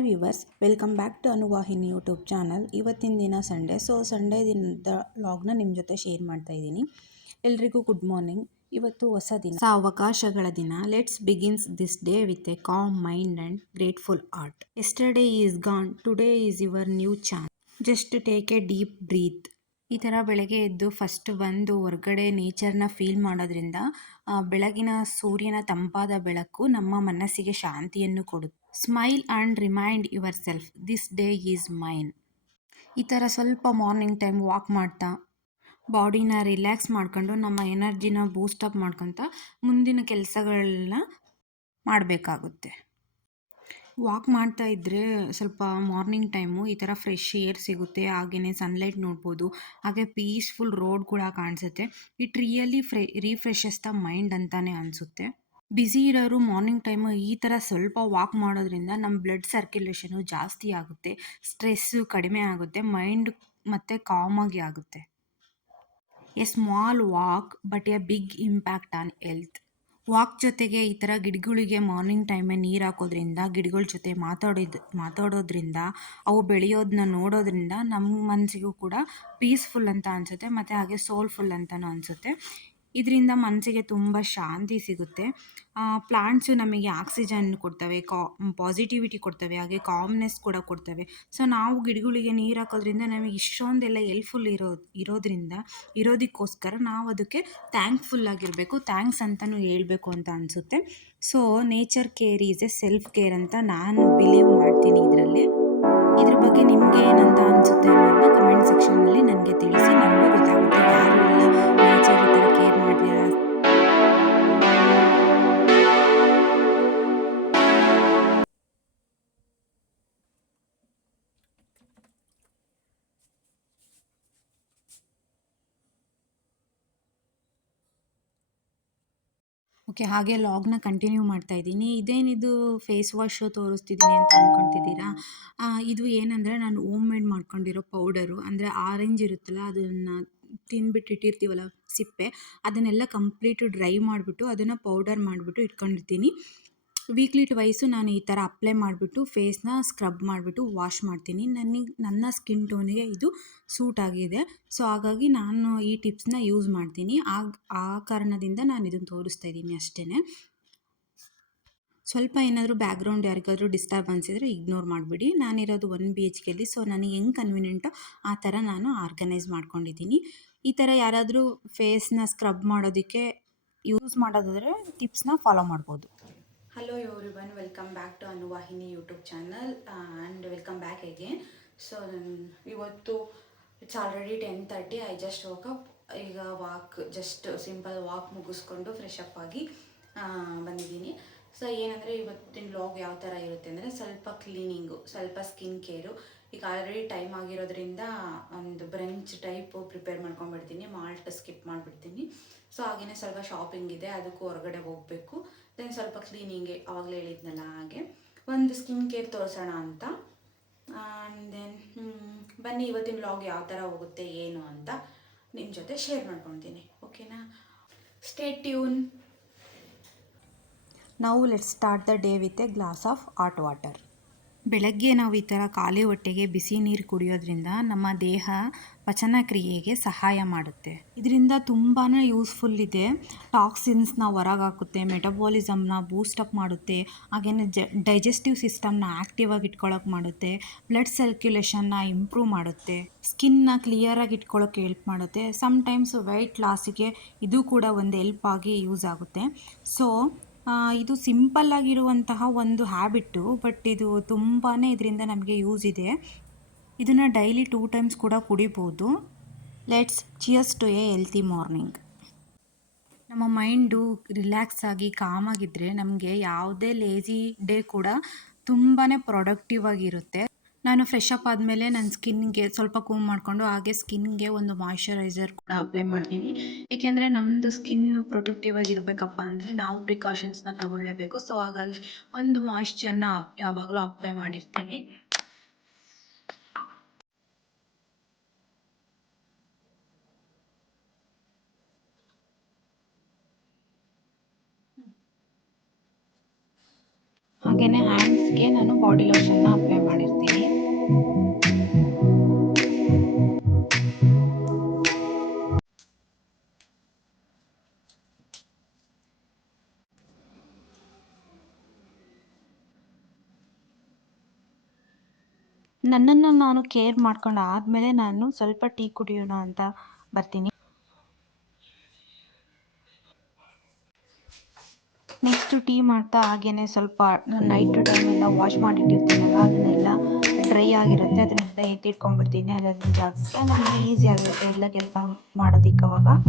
Hi viewers, welcome back to Anuvahini YouTube channel. ಇವತ್ತಿನ ದಿನ Sunday. Sunday ದಿನದ ವ್ಲಾಗ್ನ ನಿಮ್ಮ ಜೊತೆ ಶೇರ್ ಮಾಡ್ತಾ ಇದ್ದೀನಿ. ಎಲ್ರಿಗೂ ಗುಡ್ ಮಾರ್ನಿಂಗ್. ಇವತ್ತು ಹೊಸ ದಿನ, ಅವಕಾಶಗಳ ದಿನ. Let's begins this day with A com mind and grateful art. Yesterday is gone, today is your new chance. Just take A deep breath. ಈ ಥರ ಬೆಳಗ್ಗೆ ಎದ್ದು ಫಸ್ಟ್ ಬಂದು ಹೊರಗಡೆ ನೇಚರ್ನ ಫೀಲ್ ಮಾಡೋದ್ರಿಂದ ಬೆಳಗಿನ ಸೂರ್ಯನ ತಂಪಾದ ಬೆಳಕು ನಮ್ಮ ಮನಸ್ಸಿಗೆ ಶಾಂತಿಯನ್ನು ಕೊಡುತ್ತೆ. Smile and remind your self this day is mine. ಈ ಥರ ಸ್ವಲ್ಪ ಮಾರ್ನಿಂಗ್ ಟೈಮ್ ವಾಕ್ ಮಾಡ್ತಾ ಬಾಡಿನ ರಿಲ್ಯಾಕ್ಸ್ ಮಾಡ್ಕೊಂಡು ನಮ್ಮ ಎನರ್ಜಿನ ಬೂಸ್ಟಪ್ ಮಾಡ್ಕೊತ ಮುಂದಿನ ಕೆಲಸಗಳನ್ನ ಮಾಡಬೇಕಾಗುತ್ತೆ. ವಾಕ್ ಮಾಡ್ತಾ ಇದ್ದರೆ ಸ್ವಲ್ಪ ಮಾರ್ನಿಂಗ್ ಟೈಮು ಈ ಥರ ಫ್ರೆಶ್ ಏರ್ ಸಿಗುತ್ತೆ, ಹಾಗೆಯೇ ಸನ್ಲೈಟ್ ನೋಡ್ಬೋದು, ಹಾಗೆ ಪೀಸ್ಫುಲ್ ರೋಡ್ ಕೂಡ ಕಾಣಿಸುತ್ತೆ. ಇಟ್ ರಿಯಲಿ ರಿಫ್ರೆಶಸ್ ದ ಮೈಂಡ್ ಅಂತಲೇ ಅನಿಸುತ್ತೆ. ಬ್ಯುಸಿ ಇರೋರು ಮಾರ್ನಿಂಗ್ ಟೈಮು ಈ ಥರ ಸ್ವಲ್ಪ ವಾಕ್ ಮಾಡೋದ್ರಿಂದ ನಮ್ಮ ಬ್ಲಡ್ ಸರ್ಕ್ಯುಲೇಷನು ಜಾಸ್ತಿ ಆಗುತ್ತೆ, ಸ್ಟ್ರೆಸ್ಸು ಕಡಿಮೆ ಆಗುತ್ತೆ, ಮೈಂಡ್ ಮತ್ತು ಕಾಮಾಗಿ ಆಗುತ್ತೆ. A small walk but a big impact on health. Walk ಜೊತೆಗೆ ಈ ಥರ ಗಿಡಗಳಿಗೆ ಮಾರ್ನಿಂಗ್ ಟೈಮೇ ನೀರು ಹಾಕೋದ್ರಿಂದ, ಗಿಡಗಳ ಜೊತೆ ಮಾತಾಡೋದ್ರಿಂದ, ಅವು ಬೆಳೆಯೋದನ್ನ ನೋಡೋದ್ರಿಂದ ನಮ್ಮ ಮನಸ್ಸಿಗೂ ಕೂಡ ಪೀಸ್ಫುಲ್ ಅಂತ ಅನಿಸುತ್ತೆ, ಮತ್ತು ಹಾಗೆ ಸೋಲ್ಫುಲ್ ಅಂತಲೂ ಅನಿಸುತ್ತೆ. ಇದರಿಂದ ಮನಸ್ಸಿಗೆ ತುಂಬ ಶಾಂತಿ ಸಿಗುತ್ತೆ. ಪ್ಲಾಂಟ್ಸು ನಮಗೆ ಆಕ್ಸಿಜನ್ ಕೊಡ್ತವೆ, ಪಾಸಿಟಿವಿಟಿ ಕೊಡ್ತವೆ, ಹಾಗೆ ಕಾಮ್ನೆಸ್ ಕೂಡ ಕೊಡ್ತವೆ. ನಾವು ಗಿಡಗಳಿಗೆ ನೀರು ಹಾಕೋದ್ರಿಂದ ನಮಗೆ ಇಷ್ಟೊಂದೆಲ್ಲ ಹೆಲ್ಪ್ಫುಲ್ ಇರೋದಕ್ಕೋಸ್ಕರ ನಾವು ಅದಕ್ಕೆ ಥ್ಯಾಂಕ್ಫುಲ್ ಆಗಿರಬೇಕು, ಥ್ಯಾಂಕ್ಸ್ ಅಂತಲೂ ಹೇಳಬೇಕು ಅಂತ ಅನಿಸುತ್ತೆ. Nature care is A self care ಅಂತ ನಾನು ಬಿಲೀವ್ ಮಾಡ್ತೀನಿ. ಇದ್ರ ಬಗ್ಗೆ ನಿಮಗೆ ಏನಂತ ಅನಿಸುತ್ತೆ ಅನ್ನೋದನ್ನ ಕಮೆಂಟ್ ಸೆಕ್ಷನ್ನಲ್ಲಿ ನನಗೆ ತಿಳಿಸಿ. ನನಗೂ ಗೊತ್ತಾಗುತ್ತೆ ಯಾರು ಎಲ್ಲ ನೇಚರ್ ಈ ಥರ ಕೇರ್ ಮಾಡ್ತೀರಾ. ಓಕೆ, ಹಾಗೆ ಲಾಗ್ನ ಕಂಟಿನ್ಯೂ ಮಾಡ್ತಾ ಇದ್ದೀನಿ. ಇದೇನಿದು ಫೇಸ್ ವಾಶು ತೋರಿಸ್ತಿದ್ದೀನಿ ಅಂತ ಅಂದ್ಕೊತಿದ್ದೀರಾ? ಇದು ಏನಂದರೆ ನಾನು ಹೋಮ್ ಮೇಡ್ ಮಾಡ್ಕೊಂಡಿರೋ ಪೌಡರು, ಅಂದರೆ ಆರೆಂಜ್ ಇರುತ್ತಲ್ಲ ಅದನ್ನು ತಿಂದ್ಬಿಟ್ಟು ಇಟ್ಟಿರ್ತೀವಲ್ಲ ಸಿಪ್ಪೆ, ಅದನ್ನೆಲ್ಲ ಕಂಪ್ಲೀಟು ಡ್ರೈ ಮಾಡಿಬಿಟ್ಟು ಅದನ್ನು ಪೌಡರ್ ಮಾಡಿಬಿಟ್ಟು ಇಟ್ಕೊಂಡಿರ್ತೀನಿ. ವೀಕ್ಲಿ ಟ್ವೈಸು ನಾನು ಈ ಥರ ಅಪ್ಲೈ ಮಾಡಿಬಿಟ್ಟು ಫೇಸ್ನ ಸ್ಕ್ರಬ್ ಮಾಡಿಬಿಟ್ಟು ವಾಶ್ ಮಾಡ್ತೀನಿ. ನನ್ನ ಸ್ಕಿನ್ ಟೋನಿಗೆ ಇದು ಸೂಟ್ ಆಗಿದೆ. ಹಾಗಾಗಿ ನಾನು ಈ ಟಿಪ್ಸ್ನ ಯೂಸ್ ಮಾಡ್ತೀನಿ. ಆ ಕಾರಣದಿಂದ ನಾನು ಇದನ್ನು ತೋರಿಸ್ತಾ ಇದ್ದೀನಿ ಅಷ್ಟೇ. ಸ್ವಲ್ಪ ಏನಾದರೂ ಬ್ಯಾಕ್ಗ್ರೌಂಡ್ ಯಾರಿಗಾದರೂ ಡಿಸ್ಟರ್ಬೆನ್ಸ್ ಇದ್ದರೆ ಇಗ್ನೋರ್ ಮಾಡಿಬಿಡಿ. ನಾನಿರೋದು 1 BHKಲಿ, ನನಗೆ ಹೆಂಗೆ ಕನ್ವಿನಿಯೆಂಟೋ ಆ ಥರ ನಾನು ಆರ್ಗನೈಸ್ ಮಾಡ್ಕೊಂಡಿದ್ದೀನಿ. ಈ ಥರ ಯಾರಾದರೂ ಫೇಸ್ನ ಸ್ಕ್ರಬ್ ಮಾಡೋದಕ್ಕೆ ಯೂಸ್ ಮಾಡೋದಾದರೆ ಟಿಪ್ಸ್ನ ಫಾಲೋ ಮಾಡ್ಬೋದು. Hello everyone, welcome back to Anuvahini YouTube channel and welcome back again. ಇವತ್ತು it's already 10:30. I just woke up. ಈಗ ಜಸ್ಟ್ ಸಿಂಪಲ್ ವಾಕ್ ಮುಗಿಸ್ಕೊಂಡು ಫ್ರೆಶ್ ಅಪ್ ಆಗಿ ಬಂದಿದ್ದೀನಿ. ಏನಂದರೆ ಇವತ್ತಿನ ವ್ಲಾಗ್ ಯಾವ ಥರ ಇರುತ್ತೆ ಅಂದರೆ ಸ್ವಲ್ಪ ಕ್ಲೀನಿಂಗು, ಸ್ವಲ್ಪ ಸ್ಕಿನ್ ಕೇರು. ಈಗ ಆಲ್ರೆಡಿ ಟೈಮ್ ಆಗಿರೋದ್ರಿಂದ ಒಂದು ಬ್ರಂಚ್ ಟೈಪು ಪ್ರಿಪೇರ್ ಮಾಡ್ಕೊಂಡ್ಬಿಡ್ತೀನಿ, ಮಾಲ್ಟ್ ಸ್ಕಿಪ್ ಮಾಡಿಬಿಡ್ತೀನಿ. ಹಾಗೆಯೇ ಸ್ವಲ್ಪ ಶಾಪಿಂಗ್ ಇದೆ, ಅದಕ್ಕೂ ಹೊರಗಡೆ ಹೋಗಬೇಕು. ದೆನ್ ಸ್ವಲ್ಪ ಕ್ಲೀನಿಂಗೆ ಆವಾಗಲೇ ಹೇಳಿದ್ನಲ್ಲ, ಹಾಗೆ ಒಂದು ಸ್ಕಿನ್ ಕೇರ್ ತೋರಿಸೋಣ ಅಂತ. ಆ್ಯಂಡ್ ದೆನ್ ಬನ್ನಿ ಇವತ್ತಿನ ವ್ಲಾಗ್ ಯಾವ ಥರ ಹೋಗುತ್ತೆ ಏನು ಅಂತ ನಿಮ್ಮ ಜೊತೆ ಶೇರ್ ಮಾಡ್ಕೊತೀನಿ. ಓಕೆನಾ? Stay tune. ನಾವು let's start the day with a glass of hot water. ಬೆಳಗ್ಗೆ ನಾವು ಈ ಥರ ಖಾಲಿ ಹೊಟ್ಟೆಗೆ ಬಿಸಿ ನೀರು ಕುಡಿಯೋದ್ರಿಂದ ನಮ್ಮ ದೇಹ ಪಚನ ಕ್ರಿಯೆಗೆ ಸಹಾಯ ಮಾಡುತ್ತೆ. ಇದರಿಂದ ತುಂಬಾ ಯೂಸ್ಫುಲ್ ಇದೆ. ಟಾಕ್ಸಿನ್ಸ್ನ ಹೊರಗೆ ಹಾಕುತ್ತೆ, ಮೆಟಬಾಲಿಸಮ್ನ ಬೂಸ್ಟಪ್ ಮಾಡುತ್ತೆ, ಹಾಗೆಯೇ ಡೈಜೆಸ್ಟಿವ್ ಸಿಸ್ಟಮ್ನ ಆ್ಯಕ್ಟಿವ್ ಆಗಿ ಇಟ್ಕೊಳ್ಳೋಕೆ ಮಾಡುತ್ತೆ, ಬ್ಲಡ್ ಸರ್ಕ್ಯುಲೇಷನ್ನ ಇಂಪ್ರೂವ್ ಮಾಡುತ್ತೆ, ಸ್ಕಿನ್ನ ಕ್ಲಿಯರಾಗಿ ಇಟ್ಕೊಳ್ಳೋಕೆ ಹೆಲ್ಪ್ ಮಾಡುತ್ತೆ. ಸಮ್ಟೈಮ್ಸ್ ವೆಯ್ಟ್ ಲಾಸಿಗೆ ಇದು ಕೂಡ ಒಂದು ಹೆಲ್ಪ್ ಆಗಿ ಯೂಸ್ ಆಗುತ್ತೆ. ಇದು ಸಿಂಪಲ್ ಆಗಿರುವಂತಹ ಒಂದು ಹ್ಯಾಬಿಟ್ಟು, ಬಟ್ ಇದು ತುಂಬಾ ಇದರಿಂದ ನಮಗೆ ಯೂಸ್ ಇದೆ. ಇದನ್ನು ಡೈಲಿ 2 ಟೈಮ್ಸ್ ಕೂಡ ಕುಡಿಬೋದು. Let's cheers to a healthy morning. ನಮ್ಮ ಮೈಂಡು ರಿಲ್ಯಾಕ್ಸ್ ಆಗಿ ಕಾಮಾಗಿದ್ದರೆ ನಮಗೆ ಯಾವುದೇ ಲೇಜಿ ಡೇ ಕೂಡ ತುಂಬಾ ಪ್ರೊಡಕ್ಟಿವ್ ಆಗಿರುತ್ತೆ. ನಾನು ಫ್ರೆಶ್ ಅಪ್ ಆದಮೇಲೆ ನನ್ನ ಸ್ಕಿನ್ಗೆ ಸ್ವಲ್ಪ ಕೂಮ್ ಮಾಡಿಕೊಂಡು ಹಾಗೆ ಸ್ಕಿನ್ಗೆ ಒಂದು ಮಾಯ್ಶ್ಚರೈಸರ್ ಕೂಡ ಅಪ್ಲೈ ಮಾಡ್ತೀನಿ. ಏಕೆಂದರೆ ನಮ್ಮದು ಸ್ಕಿನ್ ಪ್ರೊಟೆಕ್ಟಿವ್ ಆಗಿರಬೇಕಪ್ಪ ಅಂದರೆ ನಾವು ಪ್ರಿಕಾಷನ್ಸ್ನ ತಗೊಳ್ಳೇಬೇಕು. ಹಾಗಾಗಿ ಒಂದು ಮಾಯ್ಶ್ಚರ್ನ ಯಾವಾಗಲೂ ಅಪ್ಲೈ ಮಾಡಿರ್ತೀನಿ. ಹಾಗೆಯೇ ಹ್ಯಾಂಡ್ಸ್ಗೆ ನಾನು ಬಾಡಿ ಲೋಷನ್ನ ಅಪ್ಲೈ ಮಾಡಿರ್ತೀನಿ. ನನ್ನನ್ನು ನಾನು ಕೇರ್ ಮಾಡ್ಕೊಂಡು ಆದಮೇಲೆ ನಾನು ಸ್ವಲ್ಪ ಟೀ ಕುಡಿಯೋಣ ಅಂತ ಬರ್ತೀನಿ. ನೆಕ್ಸ್ಟು ಟೀ ಮಾಡ್ತಾ ಹಾಗೇ ಸ್ವಲ್ಪ ನೈಟ್ ಟೈಮೆಲ್ಲ ವಾಶ್ ಮಾಡಿಟ್ಟಿರ್ತೀನಲ್ಲ ಅದನ್ನೆಲ್ಲ ಡ್ರೈ ಆಗಿರುತ್ತೆ, ಅದನ್ನೆಲ್ಲ ಎತ್ತಿಟ್ಕೊಂಡ್ಬಿಡ್ತೀನಿ ಅದೊಂದು ಜಾಗಕ್ಕೆ. ನನಗೆ ಈಸಿ ಆಗುತ್ತೆ ಎಲ್ಲ ಕೆಲಸ ಮಾಡೋದಕ್ಕೆ ಅವಾಗ.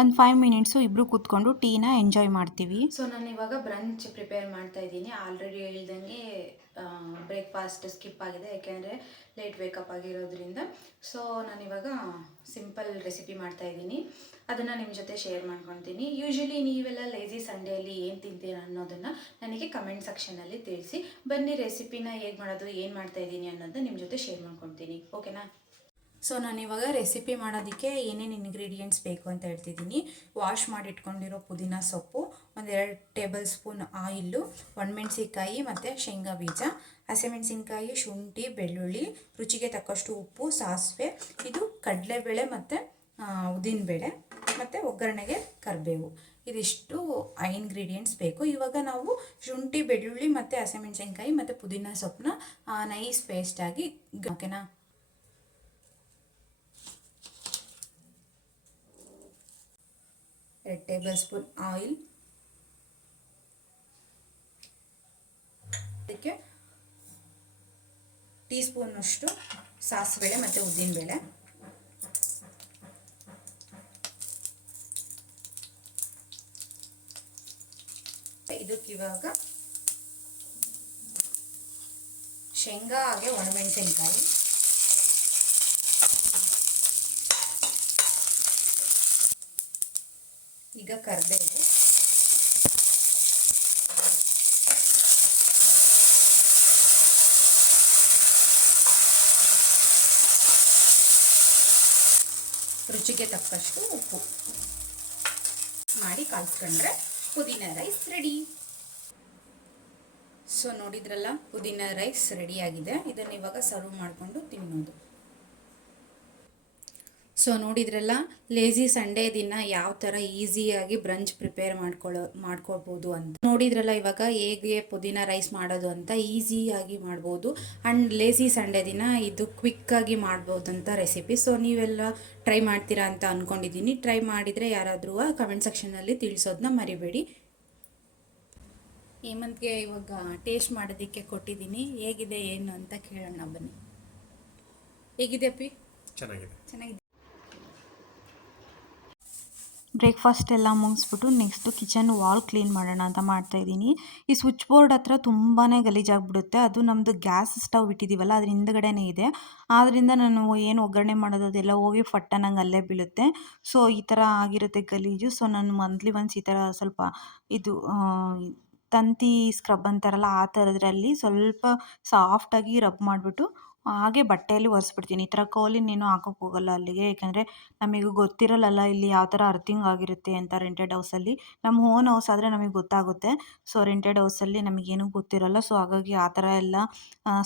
ಒಂದು 5 ಮಿನಿಟ್ಸು ಇಬ್ಬರು ಕೂತ್ಕೊಂಡು ಟೀನ ಎಂಜಾಯ್ ಮಾಡ್ತೀವಿ. ಸೊ ನಾನು ಇವಾಗ ಬ್ರಂಚ್ ಪ್ರಿಪೇರ್ ಮಾಡ್ತಾ ಇದ್ದೀನಿ. ಆಲ್ರೆಡಿ ಹೇಳ್ದಂಗೆ ಬ್ರೇಕ್ಫಾಸ್ಟ್ ಸ್ಕಿಪ್ ಆಗಿದೆ ಯಾಕೆಂದರೆ ಲೇಟ್ ವೇಕಪ್ ಆಗಿರೋದ್ರಿಂದ. ಸೊ ನಾನಿವಾಗ ಸಿಂಪಲ್ ರೆಸಿಪಿ ಮಾಡ್ತಾ ಇದ್ದೀನಿ, ಅದನ್ನು ನಿಮ್ಮ ಜೊತೆ ಶೇರ್ ಮಾಡ್ಕೊತೀನಿ. ಯೂಶ್ವಲಿ ನೀವೆಲ್ಲ ಲೇಝಿ ಸಂಡೇಲಿ ಏನು ತಿಂತೀರ ಅನ್ನೋದನ್ನು ನನಗೆ ಕಮೆಂಟ್ ಸೆಕ್ಷನಲ್ಲಿ ತಿಳಿಸಿ. ಬನ್ನಿ ರೆಸಿಪಿನ ಹೇಗೆ ಮಾಡೋದು, ಏನು ಮಾಡ್ತಾ ಇದ್ದೀನಿ ಅನ್ನೋದನ್ನ ನಿಮ್ಮ ಜೊತೆ ಶೇರ್ ಮಾಡ್ಕೊತೀನಿ, ಓಕೆನಾ? ಸೊ ನಾನಿವಾಗ ರೆಸಿಪಿ ಮಾಡೋದಕ್ಕೆ ಏನೇನು ಇಂಗ್ರೀಡಿಯೆಂಟ್ಸ್ ಬೇಕು ಅಂತ ಹೇಳ್ತಿದ್ದೀನಿ. ವಾಶ್ ಮಾಡಿಟ್ಕೊಂಡಿರೋ ಪುದೀನ ಸೊಪ್ಪು, 1-2 ಟೇಬಲ್ ಸ್ಪೂನ್ ಆಯಿಲು, ಒಣಮೆಣಸಿನ್ಕಾಯಿ ಮತ್ತು ಶೇಂಗಾ ಬೀಜ, ಹಸಿಮೆಣಸಿನ್ಕಾಯಿ, ಶುಂಠಿ, ಬೆಳ್ಳುಳ್ಳಿ, ರುಚಿಗೆ ತಕ್ಕಷ್ಟು ಉಪ್ಪು, ಸಾಸಿವೆ, ಇದು ಕಡಲೆಬೇಳೆ ಮತ್ತು ಉದ್ದಿನಬೇಳೆ ಮತ್ತು ಒಗ್ಗರಣೆಗೆ ಕರಿಬೇವು. ಇದಿಷ್ಟು ಇಂಗ್ರೀಡಿಯೆಂಟ್ಸ್ ಬೇಕು. ಇವಾಗ ನಾವು ಶುಂಠಿ, ಬೆಳ್ಳುಳ್ಳಿ ಮತ್ತು ಹಸಿಮೆಣಸಿನ್ಕಾಯಿ ಮತ್ತು ಪುದೀನ ಸೊಪ್ಪನ್ನ ನೈಸ್ ಪೇಸ್ಟಾಗಿ, ಓಕೆನಾ? 2 ಟೇಬಲ್ ಸ್ಪೂನ್ ಆಯಿಲ್, ಅದಕ್ಕೆ ಟೀ ಸ್ಪೂನಷ್ಟು ಸಾಸಿವೆ ಮತ್ತು ಉದ್ದಿನಬೇಳೆ, ಇದಕ್ಕಿವಾಗ ಶೇಂಗಾ ಹಾಗೆ ಒಣಮೆಣಸಿನ್ಕಾಯಿ, ಈಗ ಕರಿಬೇವು, ರುಚಿಗೆ ತಕ್ಕಷ್ಟು ಉಪ್ಪು ಮಾಡಿ ಕಾಯಿಸ್ಕೊಂಡ್ರೆ ಪುದೀನ ರೈಸ್ ರೆಡಿ. ಸೊ ನೋಡಿದ್ರಲ್ಲ, ಪುದೀನ ರೈಸ್ ರೆಡಿಯಾಗಿದೆ. ಇದನ್ನು ಇವಾಗ ಸರ್ವ್ ಮಾಡಿಕೊಂಡು ತಿನ್ನೋದು. ಸೊ ನೋಡಿದ್ರಲ್ಲ, ಲೇಝಿ ಸಂಡೇ ದಿನ ಯಾವ ಥರ ಈಸಿಯಾಗಿ ಬ್ರಂಚ್ ಪ್ರಿಪೇರ್ ಮಾಡ್ಕೊಳ್ಬೋದು ಅಂತ ನೋಡಿದ್ರಲ್ಲ. ಇವಾಗ ಹೇಗೆ ಪುದೀನ ರೈಸ್ ಮಾಡೋದು ಅಂತ ಈಸಿಯಾಗಿ ಮಾಡ್ಬೋದು. ಆ್ಯಂಡ್ ಲೇಝಿ ಸಂಡೇ ದಿನ ಇದು ಕ್ವಿಕ್ಕಾಗಿ ಮಾಡ್ಬೋದು ಅಂತ ರೆಸಿಪಿ. ಸೊ ನೀವೆಲ್ಲ ಟ್ರೈ ಮಾಡ್ತೀರಾ ಅಂತ ಅಂದ್ಕೊಂಡಿದ್ದೀನಿ. ಟ್ರೈ ಮಾಡಿದರೆ ಯಾರಾದರೂ ಕಮೆಂಟ್ ಸೆಕ್ಷನಲ್ಲಿ ತಿಳಿಸೋದನ್ನ ಮರಿಬೇಡಿ. ಹೇಮಂತ್ಗೆ ಇವಾಗ ಟೇಸ್ಟ್ ಮಾಡೋದಕ್ಕೆ ಕೊಟ್ಟಿದ್ದೀನಿ, ಹೇಗಿದೆ ಏನು ಅಂತ ಕೇಳೋಣ ಬನ್ನಿ. ಹೇಗಿದೆ ಅಪ್ಪಿ? ಚೆನ್ನಾಗಿದೆ. ಬ್ರೇಕ್ಫಾಸ್ಟ್ ಎಲ್ಲ ಮುಗಿಸ್ಬಿಟ್ಟು ನೆಕ್ಸ್ಟು ಕಿಚನ್ ವಾಲ್ ಕ್ಲೀನ್ ಮಾಡೋಣ ಅಂತ ಮಾಡ್ತಾಯಿದ್ದೀನಿ. ಈ ಸ್ವಿಚ್ ಬೋರ್ಡ್ ಹತ್ರ ತುಂಬಾ ಗಲೀಜಾಗಿಬಿಡುತ್ತೆ. ಅದು ನಮ್ಮದು ಗ್ಯಾಸ್ ಸ್ಟವ್ ಇಟ್ಟಿದ್ದೀವಲ್ಲ, ಅದ್ರ ಹಿಂದ್ಗಡೆನೇ ಇದೆ. ಆದ್ದರಿಂದ ನಾನು ಏನು ಒಗ್ಗರಣೆ ಮಾಡೋದು ಅದೆಲ್ಲ ಹೋಗಿ ಫಟ್ಟ ನಂಗೆ ಅಲ್ಲೇ ಬೀಳುತ್ತೆ. ಸೊ ಈ ಥರ ಆಗಿರುತ್ತೆ ಗಲೀಜು. ಸೊ ನಾನು ಮಂತ್ಲಿ ಒನ್ಸ್ ಈ ಥರ ಸ್ವಲ್ಪ ಇದು ತಂತಿ ಸ್ಕ್ರಬ್ ಅಂತಾರಲ್ಲ, ಆ ಥರದ್ರಲ್ಲಿ ಸ್ವಲ್ಪ ಸಾಫ್ಟಾಗಿ ರಬ್ ಮಾಡಿಬಿಟ್ಟು ಹಾಗೆ ಬಟ್ಟೆಯಲ್ಲಿ ಒರೆಸ್ಬಿಡ್ತೀನಿ. ಈ ಥರ ಕೋಲಿನೇನು ಹಾಕೋಕ್ಕೆ ಹೋಗಲ್ಲ ಅಲ್ಲಿಗೆ, ಯಾಕೆಂದರೆ ನಮಗೆ ಗೊತ್ತಿರಲ್ಲ ಇಲ್ಲಿ ಯಾವ ಥರ ಅರ್ಥಿಂಗ್ ಆಗಿರುತ್ತೆ ಅಂತ ರೆಂಟೆಡ್ ಹೌಸಲ್ಲಿ. ನಮ್ಮ ಓನ್ ಹೌಸ್ ಆದರೆ ನಮಗೆ ಗೊತ್ತಾಗುತ್ತೆ. ಸೊ ರೆಂಟೆಡ್ ಹೌಸಲ್ಲಿ ನಮಗೇನು ಗೊತ್ತಿರಲ್ಲ. ಸೊ ಹಾಗಾಗಿ ಆ ಥರ ಎಲ್ಲ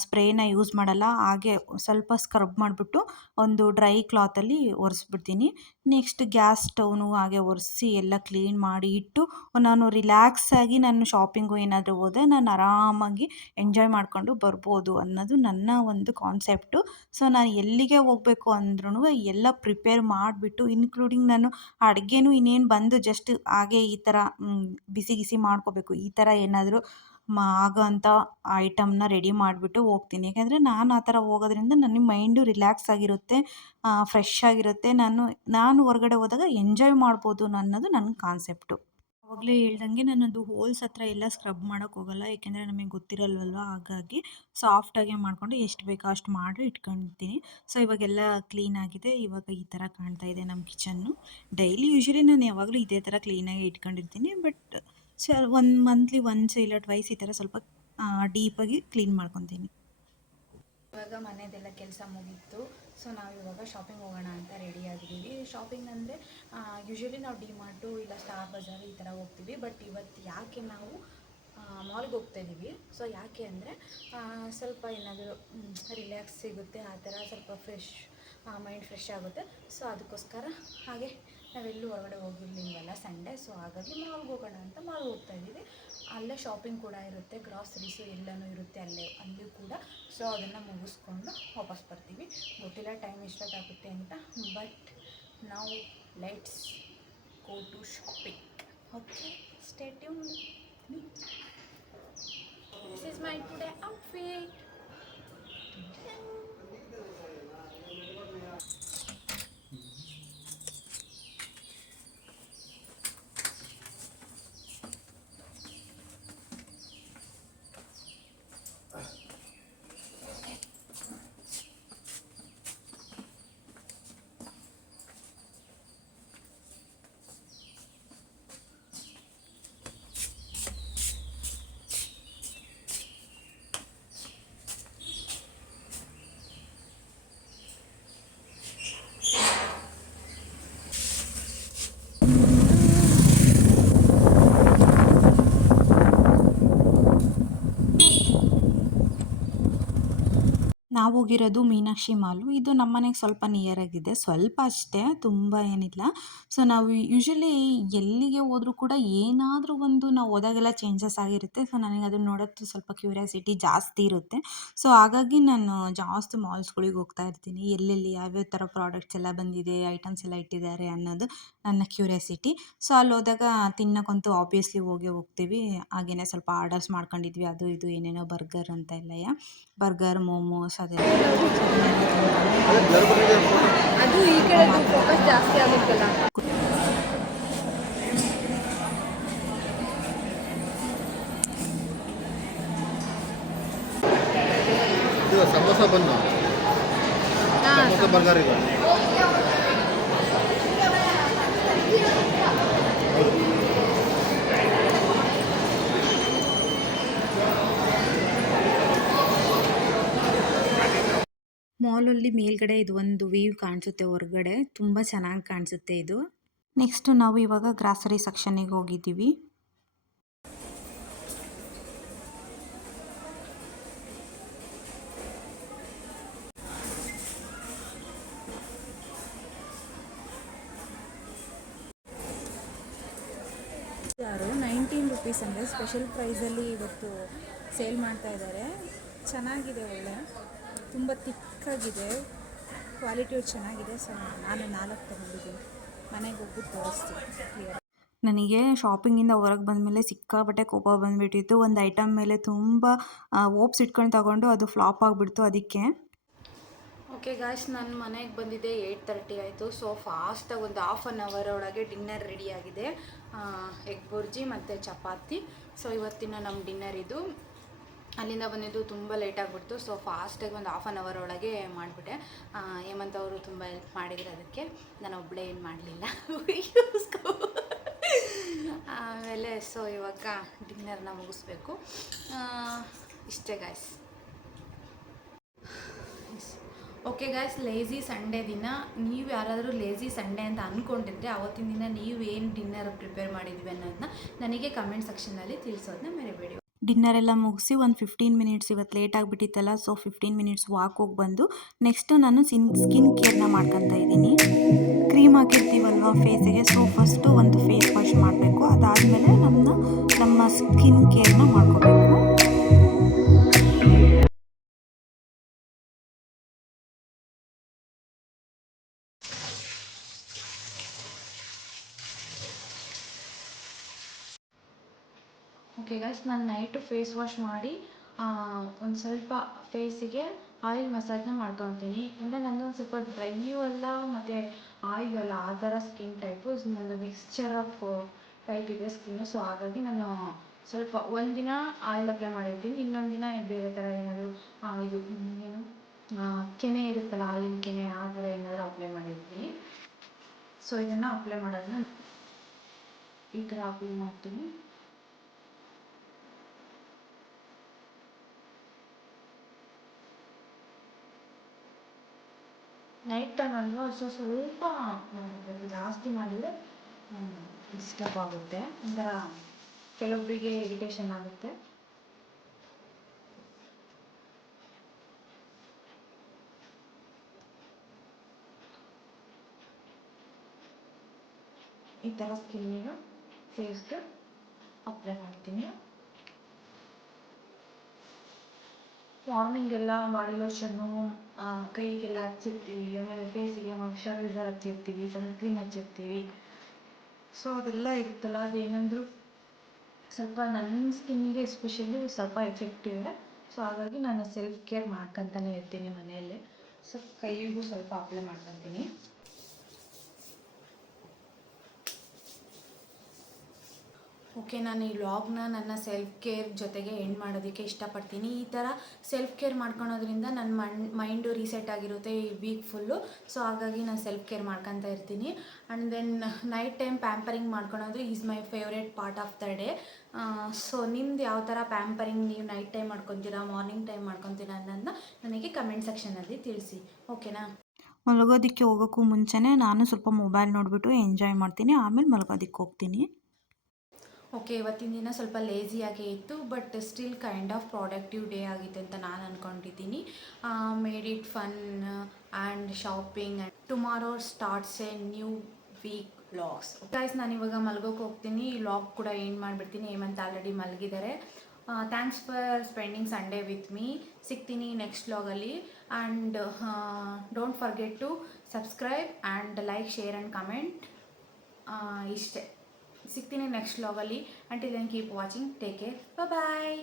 ಸ್ಪ್ರೇನ ಯೂಸ್ ಮಾಡಲ್ಲ. ಹಾಗೆ ಸ್ವಲ್ಪ ಸ್ಕ್ರಬ್ ಮಾಡಿಬಿಟ್ಟು ಒಂದು ಡ್ರೈ ಕ್ಲಾತಲ್ಲಿ ಒರೆಸ್ಬಿಡ್ತೀನಿ. ನೆಕ್ಸ್ಟ್ ಗ್ಯಾಸ್ ಸ್ಟವ್ನು ಹಾಗೆ ಒರೆಸಿ ಎಲ್ಲ ಕ್ಲೀನ್ ಮಾಡಿ ಇಟ್ಟು ನಾನು ರಿಲ್ಯಾಕ್ಸಾಗಿ ನಾನು ಶಾಪಿಂಗು ಏನಾದರೂ ಹೋದರೆ ನಾನು ಆರಾಮಾಗಿ ಎಂಜಾಯ್ ಮಾಡಿಕೊಂಡು ಬರ್ಬೋದು ಅನ್ನೋದು ನನ್ನ ಒಂದು ಕಾನ್ಸೆಪ್ಟು. ಸೊ ನಾನು ಎಲ್ಲಿಗೆ ಹೋಗಬೇಕು ಅಂದ್ರೂ ಎಲ್ಲ ಪ್ರಿಪೇರ್ ಮಾಡಿಬಿಟ್ಟು, ಇನ್ಕ್ಲೂಡಿಂಗ್ ನಾನು ಅಡುಗೆನೂ ಇನ್ನೇನು ಬಂದು ಜಸ್ಟ್ ಹಾಗೆ ಈ ಥರ ಬಿಸಿ ಗಿಸಿ ಮಾಡ್ಕೋಬೇಕು, ಈ ಥರ ಏನಾದರೂ ಆಗೋಂಥ ಐಟಮ್ನ ರೆಡಿ ಮಾಡಿಬಿಟ್ಟು ಹೋಗ್ತೀನಿ. ಯಾಕೆಂದರೆ ನಾನು ಆ ಥರ ಹೋಗೋದ್ರಿಂದ ನನಗೆ ಮೈಂಡು ರಿಲ್ಯಾಕ್ಸ್ ಆಗಿರುತ್ತೆ, ಫ್ರೆಶ್ ಆಗಿರುತ್ತೆ. ನಾನು ಹೊರಗಡೆ ಹೋದಾಗ ಎಂಜಾಯ್ ಮಾಡ್ಬೋದು ಅನ್ನೋದು ನನ್ನ ಕಾನ್ಸೆಪ್ಟು. ಆವಾಗಲೇ ಹೇಳ್ದಂಗೆ ನಾನದು ಹೋಲ್ಸ್ ಹತ್ರ ಎಲ್ಲ ಸ್ಕ್ರಬ್ ಮಾಡೋಕ್ಕೆ ಹೋಗಲ್ಲ, ಏಕೆಂದರೆ ನಮಗೆ ಗೊತ್ತಿರಲ್ವಲ್ವ. ಹಾಗಾಗಿ ಸಾಫ್ಟಾಗೆ ಮಾಡಿಕೊಂಡು ಎಷ್ಟು ಬೇಕೋ ಅಷ್ಟು ಮಾಡಿ ಇಟ್ಕೊಳ್ತೀನಿ. ಸೊ ಇವಾಗೆಲ್ಲ ಕ್ಲೀನ್ ಆಗಿದೆ. ಇವಾಗ ಈ ಥರ ಕಾಣ್ತಾ ಇದೆ ನಮ್ಮ ಕಿಚನ್ನು. ಡೈಲಿ ಯೂಶ್ವಲಿ ನಾನು ಯಾವಾಗಲೂ ಇದೇ ಥರ ಕ್ಲೀನಾಗಿ ಇಟ್ಕೊಂಡಿರ್ತೀನಿ. ಬಟ್ ಒಂದು ಮಂತ್ಲಿ ಒನ್ಸ್ ಇಲ್ಲ ಟ್ವೈಸ್ ಈ ಥರ ಸ್ವಲ್ಪ ಡೀಪಾಗಿ ಕ್ಲೀನ್ ಮಾಡ್ಕೊತೀನಿ. ಇವಾಗ ಮನೆಯದೆಲ್ಲ ಕೆಲಸ ಮುಗೀತು. ಸೊ ನಾವು ಇವಾಗ ಶಾಪಿಂಗ್ ಹೋಗೋಣ ಅಂತ ರೆಡಿ ಆಗಿದ್ದೀವಿ. ಶಾಪಿಂಗ್ ಅಂದರೆ ಯೂಶ್ವಲಿ ನಾವು ಡಿ-ಮಾರ್ಟು ಇಲ್ಲ ಸ್ಟಾರ್ ಬಜಾರ್ ಈ ಥರ ಹೋಗ್ತೀವಿ. ಬಟ್ ಇವತ್ತು ಯಾಕೆ ನಾವು ಮಾಲ್ಗೆ ಹೋಗ್ತಾಯಿದ್ದೀವಿ, ಸೊ ಯಾಕೆ ಅಂದರೆ ಸ್ವಲ್ಪ ಏನಾದರೂ ರಿಲ್ಯಾಕ್ಸ್ ಸಿಗುತ್ತೆ, ಆ ಥರ ಸ್ವಲ್ಪ ಮೈಂಡ್ ಫ್ರೆಶ್ ಆಗುತ್ತೆ. ಸೊ ಅದಕ್ಕೋಸ್ಕರ ಹಾಗೆ ನಾವೆಲ್ಲೂ ಹೊರಗಡೆ ಹೋಗಿರ್ಲಿಲ್ವಲ್ಲ ಸಂಡೇ, ಸೊ ಹಾಗಾಗಿ ಮಾಲ್ಗೆ ಹೋಗೋಣ ಅಂತ ಮಾಲ್ಗೆ ಹೋಗ್ತಾಯಿದ್ದೀವಿ. ಅಲ್ಲೇ ಶಾಪಿಂಗ್ ಕೂಡ ಇರುತ್ತೆ, ಗ್ರಾಸರೀಸು ಎಲ್ಲನೂ ಇರುತ್ತೆ ಅಲ್ಲೂ ಕೂಡ. ಸೊ ಅದನ್ನು ಮುಗಿಸ್ಕೊಂಡು ವಾಪಸ್ ಬರ್ತೀವಿ. ಗೊತ್ತಿಲ್ಲ ಟೈಮ್ ಎಷ್ಟೊತ್ತಾಗುತ್ತೆ ಅಂತ, ಬಟ್ ನಾವು let's go to shopping. Okay, stay tuned. This is my today outfit. ನಾವು ಹೋಗಿರೋದು ಮೀನಾಕ್ಷಿ ಮಾಲು. ಇದು ನಮ್ಮ ಮನೆಗೆ ಸ್ವಲ್ಪ ನಿಯರಾಗಿದೆ, ಸ್ವಲ್ಪ ಅಷ್ಟೇ, ತುಂಬ ಏನಿಲ್ಲ. ಸೊ ನಾವು ಯೂಶ್ವಲಿ ಎಲ್ಲಿಗೆ ಹೋದರೂ ಕೂಡ ಏನಾದರೂ ಒಂದು ನಾವು ಹೋದಾಗೆಲ್ಲ ಚೇಂಜಸ್ ಆಗಿರುತ್ತೆ. ಸೊ ನನಗೆ ಅದನ್ನು ನೋಡೋದು ಸ್ವಲ್ಪ ಕ್ಯೂರಿಯಾಸಿಟಿ ಜಾಸ್ತಿ ಇರುತ್ತೆ. ಸೊ ಹಾಗಾಗಿ ನಾನು ಜಾಸ್ತಿ ಮಾಲ್ಸ್ಗಳಿಗೆ ಹೋಗ್ತಾ ಇರ್ತೀನಿ. ಎಲ್ಲೆಲ್ಲಿ ಯಾವ್ಯಾವ ಥರ ಪ್ರಾಡಕ್ಟ್ಸ್ ಎಲ್ಲ ಬಂದಿದೆ, ಐಟಮ್ಸ್ ಎಲ್ಲ ಇಟ್ಟಿದ್ದಾರೆ ಅನ್ನೋದು ನನ್ನ ಕ್ಯೂರಿಯಾಸಿಟಿ. ಸೊ ಅಲ್ಲಿ ಹೋದಾಗ ತಿನ್ನೋಕ್ಕಂತೂ ಆಬ್ವಿಯಸ್ಲಿ ಹೋಗ್ತೀವಿ. ಹಾಗೆಯೇ ಸ್ವಲ್ಪ ಆರ್ಡರ್ಸ್ ಮಾಡ್ಕೊಂಡಿದ್ವಿ, ಅದು ಇದು ಏನೇನೋ ಬರ್ಗರ್ ಅಂತ ಎಲ್ಲ, ಬರ್ಗರ್, ಮೋಮೋಸ್ ಅದೆಲ್ಲ. ಅದು ಈ ಕಡೆ ಫೋಕಸ್ ಜಾಸ್ತಿ ಆಗುತ್ತಲ್ಲ. ಇದು ಸಮೋಸ ಬನ್ನು, ಸಮೋಸ ಬರ್ಗರ್ ಇದೆ. ಮಾಲಲ್ಲಿ ಮೇಲ್ಗಡೆ ಇದು ಒಂದು ವ್ಯೂ ಕಾಣಿಸುತ್ತೆ ಹೊರಗಡೆ, ತುಂಬ ಚೆನ್ನಾಗಿ ಕಾಣಿಸುತ್ತೆ ಇದು. ನೆಕ್ಸ್ಟ್ ನಾವು ಇವಾಗ ಗ್ರಾಸರಿ ಸೆಕ್ಷನ್ನಿಗೆ ಹೋಗಿದ್ದೀವಿ. ಯಾರು 19 ರುಪೀಸ್ ಅಂದರೆ ಸ್ಪೆಷಲ್ ಪ್ರೈಸಲ್ಲಿ ಇವತ್ತು ಸೇಲ್ ಮಾಡ್ತಾ ಇದ್ದಾರೆ. ಚೆನ್ನಾಗಿದೆ, ಒಳ್ಳೆ ತುಂಬ ತಿಕ್ಕಾಗಿದೆ, ಕ್ವಾಲಿಟಿ ಚೆನ್ನಾಗಿದೆ. ಸೊ ನಾನು 4 ತೊಗೊಂಡಿದ್ದೀನಿ, ಮನೆಗೆ ಹೋಗ್ಬಿಟ್ಟು ತೋರಿಸ್ತೀನಿ ಕ್ಲಿಯರ್. ನನಗೆ ಶಾಪಿಂಗಿಂದ ಹೊರಗೆ ಬಂದಮೇಲೆ ಸಿಕ್ಕಾಪಟ್ಟೆ ಕೋಪ ಬಂದುಬಿಟ್ಟಿತ್ತು. ಒಂದು ಐಟಮ್ ಮೇಲೆ ತುಂಬ ಓಪ್ಸ್ ಇಟ್ಕೊಂಡು ತಗೊಂಡು ಅದು ಫ್ಲಾಪ್ ಆಗಿಬಿಡ್ತು. ಅದಕ್ಕೆ ಓಕೆ ಗಾಯ್ಸ್, ನನ್ನ ಮನೆಗೆ ಬಂದಿದ್ದೆ 8:30 ಆಯಿತು. ಸೊ ಫಾಸ್ಟಾಗಿ ಒಂದು ಹಾಫ್ ಆನ್ ಅವರ್ ಒಳಗೆ ಡಿನ್ನರ್ ರೆಡಿಯಾಗಿದೆ. ಎಗ್ ಬುರ್ಜಿ ಮತ್ತು ಚಪಾತಿ. ಸೊ ಇವತ್ತಿನ ನಮ್ಮ ಡಿನ್ನರ್ ಇದು. ಅಲ್ಲಿಂದ ಬಂದಿದ್ದು ತುಂಬ ಲೇಟ್ ಆಗಿಬಿಡ್ತು. ಸೊ ಫಾಸ್ಟಾಗಿ ಒಂದು ಹಾಫ್ ಆನ್ ಅವರ್ ಒಳಗೆ ಮಾಡಿಬಿಟ್ಟೆ. ಹೇಮಂತ್ ಅವರು ತುಂಬ ಹೆಲ್ಪ್ ಮಾಡಿದ್ರು, ಅದಕ್ಕೆ ನಾನು ಒಬ್ಬಳೇ ಏನು ಮಾಡಲಿಲ್ಲ. ಆಮೇಲೆ ಸೊ ಇವಾಗ ಡಿನ್ನರ್ನ ಮುಗಿಸ್ಬೇಕು. ಇಷ್ಟೇ guys. Okay guys, lazy Sunday ದಿನ ನೀವು ಯಾರಾದರೂ ಲೇಝಿ ಸಂಡೇ ಅಂತ ಅಂದ್ಕೊಂಡಿದ್ರೆ ಅವತ್ತಿನ ದಿನ ನೀವು ಏನು ಡಿನ್ನರ್ ಪ್ರಿಪೇರ್ ಮಾಡಿದ್ವಿ ಅನ್ನೋದನ್ನ ನನಗೆ ಕಮೆಂಟ್ ಸೆಕ್ಷನ್ನಲ್ಲಿ ತಿಳಿಸೋದನ್ನ ಮರಿಬೇಡಿ. ಡಿನ್ನರ್ ಎಲ್ಲ ಮುಗಿಸಿ ಒಂದು 15 ಮಿನಿಟ್ಸ್, ಇವತ್ತು ಲೇಟ್ ಆಗಿಬಿಟ್ಟಿತ್ತಲ್ಲ, ಸೊ 15 ಮಿನಿಟ್ಸ್ ವಾಕ್ ಹೋಗಿ ಬಂದು ನೆಕ್ಸ್ಟು ನಾನು ಸ್ಕಿನ್ ಕೇರ್ನ ಮಾಡ್ಕೊತಾ ಇದ್ದೀನಿ. ಕ್ರೀಮ್ ಹಾಕಿರ್ತೀವಲ್ವ ಫೇಸಿಗೆ, ಸೊ ಫಸ್ಟು ಒಂದು ಫೇಸ್ ವಾಶ್ ಮಾಡಬೇಕು. ಅದಾದಮೇಲೆ ನಮ್ಮ ಸ್ಕಿನ್ ಕೇರ್ನ ಮಾಡ್ಕೋಬೇಕು. ಓಕೆ ಗೈಸ್, ನಾನು ನೈಟು ಫೇಸ್ ವಾಶ್ ಮಾಡಿ ಒಂದು ಸ್ವಲ್ಪ ಫೇಸಿಗೆ ಆಯಿಲ್ ಮಸಾಜ್ನ ಮಾಡ್ಕೊತೀನಿ. ಅಂದರೆ ನನ್ನೊಂದು ಸ್ವಲ್ಪ ಡ್ರೈಯೂ ಅಲ್ಲ ಮತ್ತು ಆಯಿಲ್ ಅಲ್ಲ, ಆ ಥರ ಸ್ಕಿನ್ ಟೈಪು. ನಂದು mixture of tight skin. So ಹಾಗಾಗಿ ನಾನು ಸ್ವಲ್ಪ ಒಂದಿನ ಆಯಿಲ್ ಅಪ್ಲೈ ಮಾಡಿರ್ತೀನಿ, ಇನ್ನೊಂದು ದಿನ ಬೇರೆ ಥರ ಏನಾದರೂ ಇದು ಏನು ಕೆನೆ ಇರುತ್ತಲ್ಲ, ಹಾಲಿನ ಕೆನೆ ಆ ಥರ ಏನಾದರೂ ಅಪ್ಲೈ ಮಾಡಿರ್ತೀನಿ. ಸೊ ಇದನ್ನು ಅಪ್ಲೈ ಮಾಡೋದನ್ನ ಈ ಥರ ಅಪ್ಲೈ ಮಾಡ್ತೀನಿ. ನೈಟ್ ಟೈಮ್ ಅಲ್ವಾ, ಸೊ ಸ್ವಲ್ಪ ಜಾಸ್ತಿ ಮಾಡಿದರೆ ಡಿಸ್ಟರ್ಬ್ ಆಗುತ್ತೆ, ಒಂಥರ ಕೆಲವೊಬ್ಬರಿಗೆ ಇರಿಟೇಷನ್ ಆಗುತ್ತೆ. ಈ ಥರ ಸ್ಕಿನ್ನಿಗೆ ಫೇಸ್ಗೆ ಅಪ್ಲೈ ಮಾಡ್ತೀನಿ. ಮಾರ್ನಿಂಗ್ ಎಲ್ಲ ಬಾಡಿ ಲೋಷನ್ನು ಕೈಗೆಲ್ಲ ಹಚ್ಚಿರ್ತೀವಿ, ಆಮೇಲೆ ಫೇಸಿಗೆ ಮಾಯ್ಶ್ಚರೈಸರ್ ಹಚ್ಚಿರ್ತೀವಿ, ಸನ್ಸ್ಕ್ರೀನ್ ಹಚ್ಚಿರ್ತೀವಿ. ಸೊ ಅದೆಲ್ಲ ಇರುತ್ತಲ್ಲ, ಅದೇನಂದರೂ ಸ್ವಲ್ಪ ನನ್ನ ಸ್ಕಿನ್ನಿಗೆ ಎಸ್ಪೆಷಲಿ ಸ್ವಲ್ಪ ಎಫೆಕ್ಟಿವ್ ಇದೆ. ಸೊ ಹಾಗಾಗಿ ನಾನು ಸೆಲ್ಫ್ ಕೇರ್ ಮಾಡ್ಕೊತಾನೆ ಇರ್ತೀನಿ ಮನೆಯಲ್ಲೇ. ಸೊ ಕೈಗೂ ಸ್ವಲ್ಪ ಅಪ್ಲೈ ಮಾಡ್ಕೊತೀನಿ. ಓಕೆ, ನಾನು ಈ ವ್ಲಾಗ್ನ ನನ್ನ ಸೆಲ್ಫ್ ಕೇರ್ ಜೊತೆಗೆ ಎಂಡ್ ಮಾಡೋದಕ್ಕೆ ಇಷ್ಟಪಡ್ತೀನಿ. ಈ ಥರ ಸೆಲ್ಫ್ ಕೇರ್ ಮಾಡ್ಕೊಳೋದ್ರಿಂದ ನನ್ನ ಮೈಂಡು ರೀಸೆಟ್ ಆಗಿರುತ್ತೆ ಈ ವೀಕ್ ಫುಲ್ಲು. ಸೊ ಹಾಗಾಗಿ ನಾನು ಸೆಲ್ಫ್ ಕೇರ್ ಮಾಡ್ಕೊತಾ ಇರ್ತೀನಿ. And then night time pampering ಮಾಡ್ಕೊಳೋದು is my favourite part of the day. So ನಿಮ್ದು ಯಾವ ಥರ ಪ್ಯಾಂಪರಿಂಗ್ ನೀವು ನೈಟ್ ಟೈಮ್ ಮಾಡ್ಕೊತೀರಾ, ಮಾರ್ನಿಂಗ್ ಟೈಮ್ ಮಾಡ್ಕೊತೀರಾ ಅನ್ನೋದನ್ನ ನನಗೆ ಕಮೆಂಟ್ ಸೆಕ್ಷನಲ್ಲಿ ತಿಳಿಸಿ. ಓಕೆನಾ? ಮಲಗೋದಕ್ಕೆ ಹೋಗೋಕ್ಕೂ ಮುಂಚೆನೇ ನಾನು ಸ್ವಲ್ಪ ಮೊಬೈಲ್ ನೋಡಿಬಿಟ್ಟು ಎಂಜಾಯ್ ಮಾಡ್ತೀನಿ, ಆಮೇಲೆ ಮಲಗೋದಕ್ಕೆ ಹೋಗ್ತೀನಿ. ಓಕೆ, ಇವತ್ತಿನ ದಿನ ಸ್ವಲ್ಪ ಲೇಸಿಯಾಗೇ ಇತ್ತು, but still kind of productive day ಆಗಿತ್ತು ಅಂತ ನಾನು ಅಂದ್ಕೊಂಡಿದ್ದೀನಿ. Made it fun and shopping and tomorrow starts a new week vlogs. Guys, ನಾನು ಇವಾಗ ಮಲ್ಗೋಕೆ ಹೋಗ್ತೀನಿ. ಈ ವ್ಲಾಗ್ ಕೂಡ ಎಂಡ್ ಮಾಡಿಬಿಡ್ತೀನಿ. ಹೇಮಂತ್ ಆಲ್ರೆಡಿ ಮಲಗಿದ್ದಾರೆ. Thanks for spending Sunday with me. ಸಿಗ್ತೀನಿ ನೆಕ್ಸ್ಟ್ ವ್ಲಾಗಲ್ಲಿ. And don't forget to subscribe and like, share and comment. ಇಷ್ಟೇ, ಸಿಗ್ತೀನಿ ನೆಕ್ಸ್ಟ್ ವ್ಲಾಗಲ್ಲಿ. Until then keep watching, take care, ಬಾಯ್.